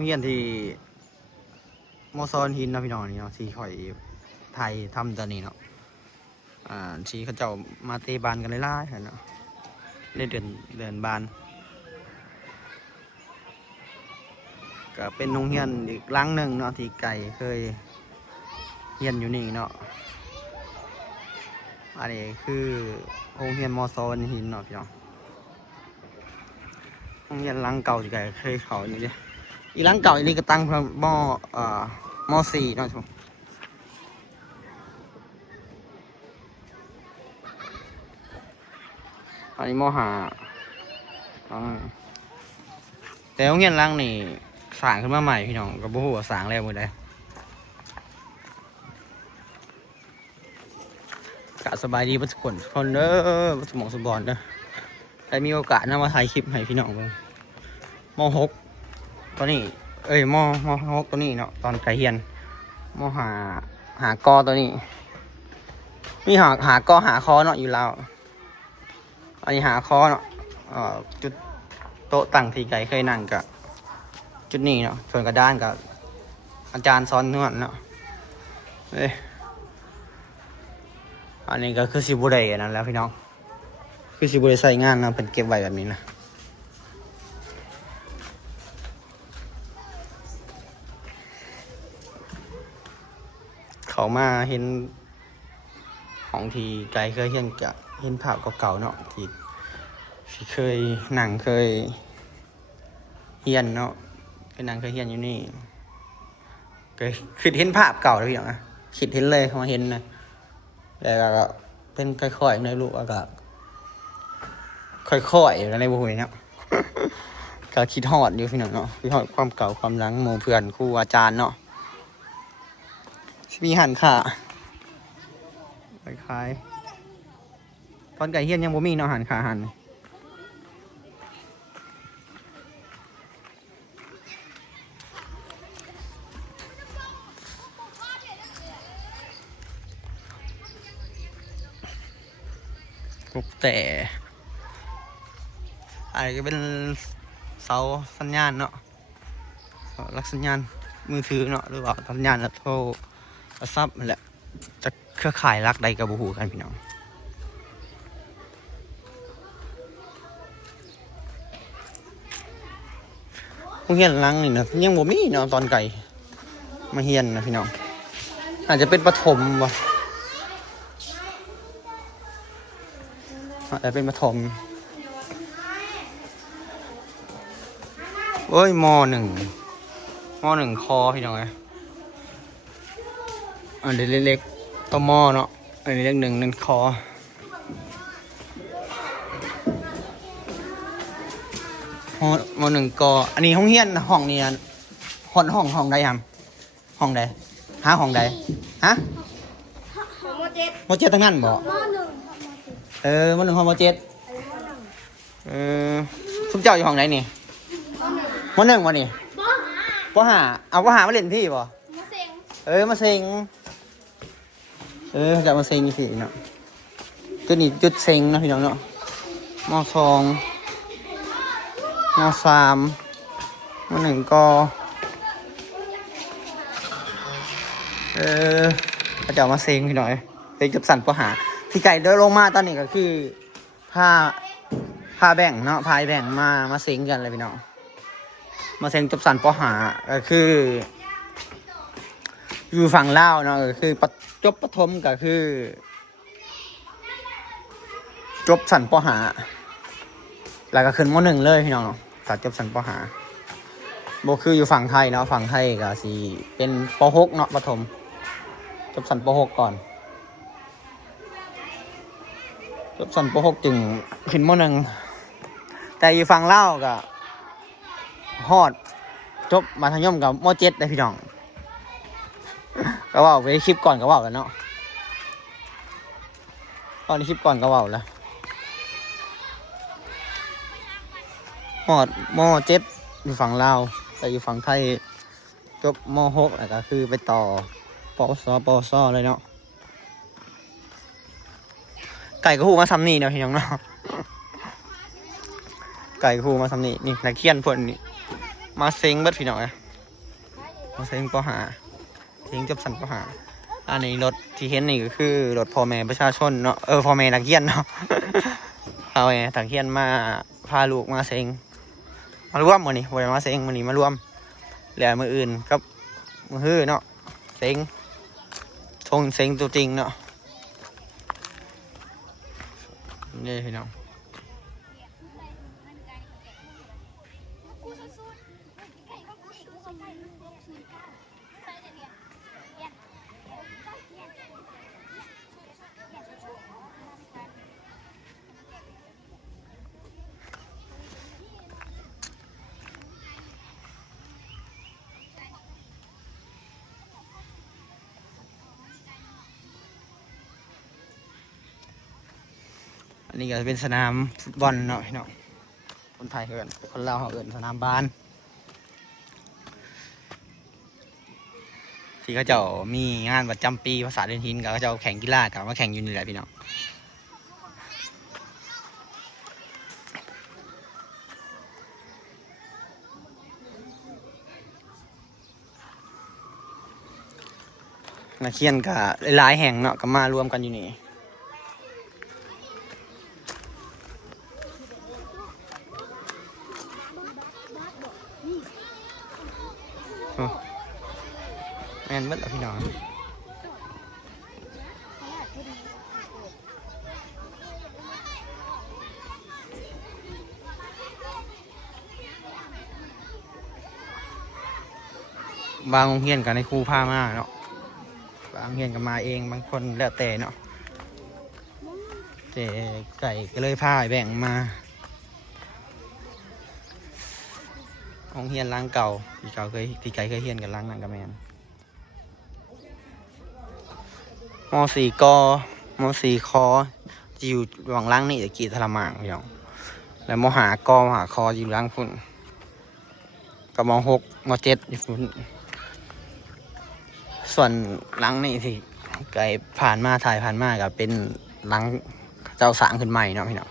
งเรียนที่มอซอนหินเนาะพี่น้องนี่เนาะที่ข่อยไทยทำตอนนี้เนาะที่เขาเจ้ามาเตะบานกันเลยล่ะเนาะเล่นเดือนบานก็เป็นโรงเรียนอีกหลังหนึ่งเนาะที่ไก่เคยเรียนอยู่นี่เนาะอันนี้คือโรงเรียนมอซอนหินเนาะพี่น้องโรงเรียนหลังเก่าที่ไก่เคยเขานี่เด้อีหลังเก่าอันนี้ก็ตั้งเพื่อมอสี่เนาะทุกอันนี้มอห้าแต่โรงเรียนหลังนี่สร้างขึ้นมาใหม่พี่น้องก็บ่ฮู้ว่าสร้างแล้วมื้อใดกะสบายดีเบ่ทุกคนเด้อบ่สมองสมบอนเด้อได้มีโอกาสนำมาถ่ายคลิปให้พี่น้องเบิ่งม.6ตอนนี้ม.6ตัวนี้เนาะตอนไกเฮียนม.หากอตัวนี้มีหากอหาคอเนาะอยู่แล้วอันนี้หาคอเนาะจุดโต๊ะตั้งที่ไก่เคยนั่งกับจุดนี้เนาะส่วนกระดานกับอาจารย์สอนนวดเนาะอันนี้ก็คือสิบุได้นั่นแล้วพี่น้องคือสิบุได้ใส่งานนะเป็นเก็บไว้แบบนี้นะเขามาเห็นของที่ไกลเคยเห็นภาพเก่าๆเนาะที่เคยหนังเคยเฮียนเนาะเคยหนังเคยเฮียนอยู่นี่เคยคิดเห็นภาพเก่าเลยพี่น้องนะคิดเห็นเลยเขามาเห็นนะแต่ก็เป็นค่อยๆในลูกก็ค่อยๆในบุหุยเนาะก็คิดฮอดอยู่พี่น้องเนาะคิดฮอดความเก่าความหลังหมู่เพื่อนครูอาจารย์เนาะมีหันค่ะคล้ายๆตอนไก่เฮียนยังบ่มีเนาะหันขาหันแต่อาจจะเป็นเสาสัญญาณเนาะลักสัญญาณมือถือเนาะหรือว่าสัญญาณโทรศัพท์นั่นแหละจะเครือข่ายรักใดกับบูฮูกันพี่น้องพวกเฮียนหลังนี่นะยังบ่มีเนาะตอนไก่มาเฮียนนะพี่น้องอาจจะเป็นประถมวะอาจจะเป็นประถมม.1คอพี่น้องไงอันเล็กๆตัวมอเนาะอันนี้เล็ก1นั่นคอม.1กออันนี้ห้องเฮียนห้องนี้ห้องใดครับห้องใดหาห้องใดฮะม.7ทั้งนั้นบ่ม.1ม.1ห้องม.7ทุกเจ้าอยู่ห้องไหนนี่ม.1วะนี่ป.5เอาป.5มาเล่นที่บ่มาเซ็งจะมาเซ็งสิเนาะจุดนี้จุดเซ็งเนาะพี่น้องเนาะม.2ม.3ม.1ก็เขาจะมาเซ็งพี่น้อยเซ็งจับสั่นป.5ที่ไก่เดินลงมาตอนนี้ก็คือผ้าแบ่งเนาะพายแบ่งมาเซ็งกันเลยพี่น้องมาเซ็งจับสั่นป.5ก็คืออยู่ฝั่งลาวเนาะก็คือจบประถมก็คือจบสั่นป.5แล้วก็ขึ้นม.1เลยพี่น้องเนาะตัดจบสั่นป.5บ่คืออยู่ฝั่งไทยเนาะฝั่งไทยก็สิเป็นป.6เนาะประถมจบสั่นป.6ก่อนจบสั่นป.6จึงขึ้นม.1แต่อยู่ฝั่งลาวก็ฮอดจบมัธยมกับม.7ได้พี่น้องก็ว่าไปคลิปก่อนก็ว่ากันเนาะตอนนี้คลิปก่อนก็ว่าแล้วฮอดม.7อยู่ฝั่งลาวแต่อยู่ฝั่งไทยจบม.6แล้วก็คือไปต่อปวสเลยเนาะไก่ก็หูมาซ้ำนี่เนาะพี่น้องเนาะไก่ก็หูมาซ้ำนี่นี่นักเขียนพวกนี้มาเซ็งเบิดพี่น้อง มเซ็งปหาเซ็งจบสันปหาอันนี้รถที่เห็นนี่ก็คือรถพ่อแม่ประชาชนเนาะพ่อแม่นักเรียนเนาะพ่อแม่นักเรียนมาพาลูกมาเซ็งมาร่วมมื้อนี้บ่ได้มาเซ็งมื้อนี้มาร่วมแล้วมื้ออื่นกับมื้อฮื้อเนาะเซ็งทงเซ็งตัวจริงเนาะนี่พี่น้องอันนี้ก็เป็นสนามฟุตบอลเนาะพี่น้องคนไทยเอิ้นคนลาวเขาเอิ้นสนามบ้านที่เขาเจ้ามีงานประจำปีภาษาเดินทินเขาเจ้าแข่งกีฬากับมาแข่งอยู่นี่แหละพี่น้องนักเรียนกับหลายแห่งเนาะก็มารวมกันอยู่นี่แม่นเบิดแล้วพี่น้องบางโรงเรียนกับในครูพามาเนาะบางโรงเรียนก็มาเองบางคนแล้วแต่เนาะแต่ไก่ก็เลยพาแบ่งมาโรงเรียนล้างเก่าที่ไก่เคยเรียนกับล้างนั่นกับแมนม.4 กม.4 คจะอยู่หวังล้างนี่ตะกี้ทรมานพี่น้องแล้วม.5 กม.5 คอยู่ล้างฝุ่นกับม.6 ม.7 อยู่ฝุ่นส่วนล้างนี่ที่ไก่ผ่านมาถ่ายผ่านมากับเป็นล้างเจ้าสางขึ้นใหม่เนาะพี่น้อง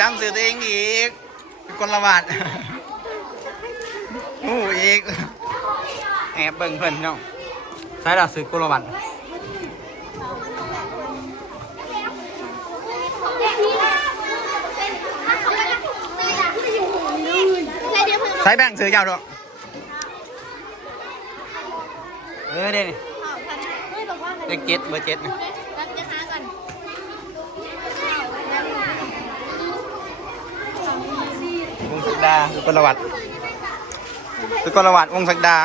จำสื่อตัวเองอีกเป็นคนละบาดโอ้อีกแอบเบิ่งเพิ่นน้องใช่ละสื่อคนละบาดใช้แบ่งสื่อยาวด้วยเด่นเด็ก7เบอร์7นะวงศักดาสุกลวัฒน์วงศักดา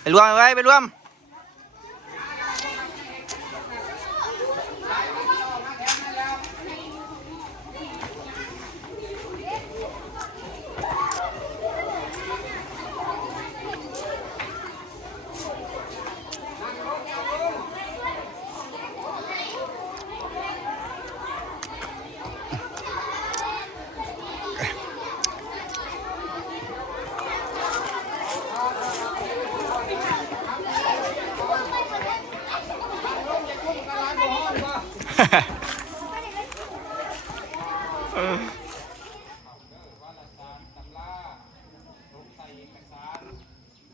ไปรวมไปรวม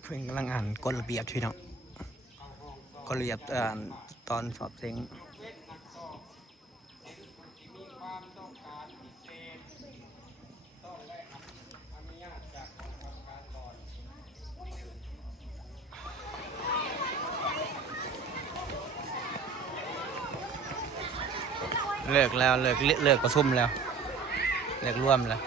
เพื่อนกำลังอ่านกฎระเบียบพี่น้องกฎระเบียบตอนสอบเซ็งเลิกแล้วเลิกประชุมแล้วเลิกร่วมแล้ว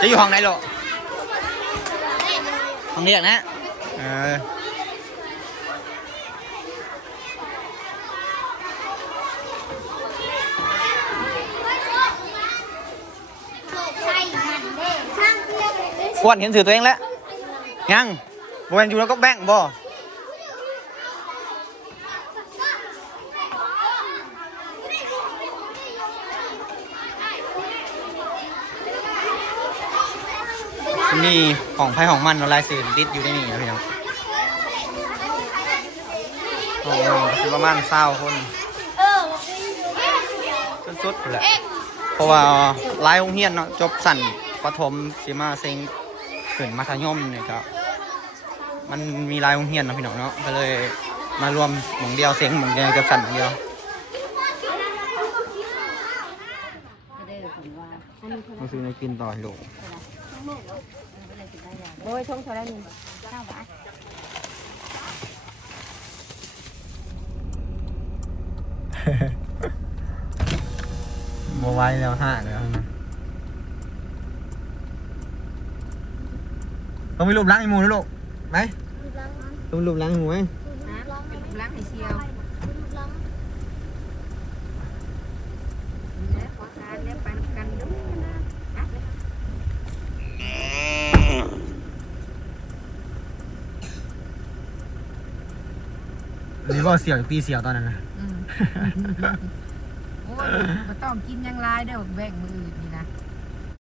จะอยู่ห้องไหนโลห้องเรียกนะอ้วนเห็นสื่อตัวเองแล้วยังบวนอยู่แล้วก็แบ่งบ่นี่ของไพ่ของมันเราลายสื่อติดอยู่ในนี่นะพี่น้องโอ้คือประมาณ20 คนสุดๆเลยเพราะว่าลายโรงเรียนเนาะจบสั่นประถมสิมาเซ็งขึ้นมัธยมเนี่ยก็มันมีลายโรงเรียนเนาะพี่น้องเนาะก็เลยมารวมหม่องเดียวเซ็งหม่องเดียวกับสั่นหม่องเดียวมาซื้อในกินต่อให้ลูกโอ้ยชงเท่าไรนี่9 บาทโมไว้แล้ว5เลยนะต้องมีรูปล้างอีมูนะลูกไหมต้องรูปล้างหูไหมล้างให้เชียวเนี่ยขอทานเนี่ยปันกันด้วยนะนี่ก็เสี่ยวปีเสี่ยวตอนนั้นนะโอ้ยก็ต้องกินยังไรเด้อแบ่งมืออื่นนี่นะ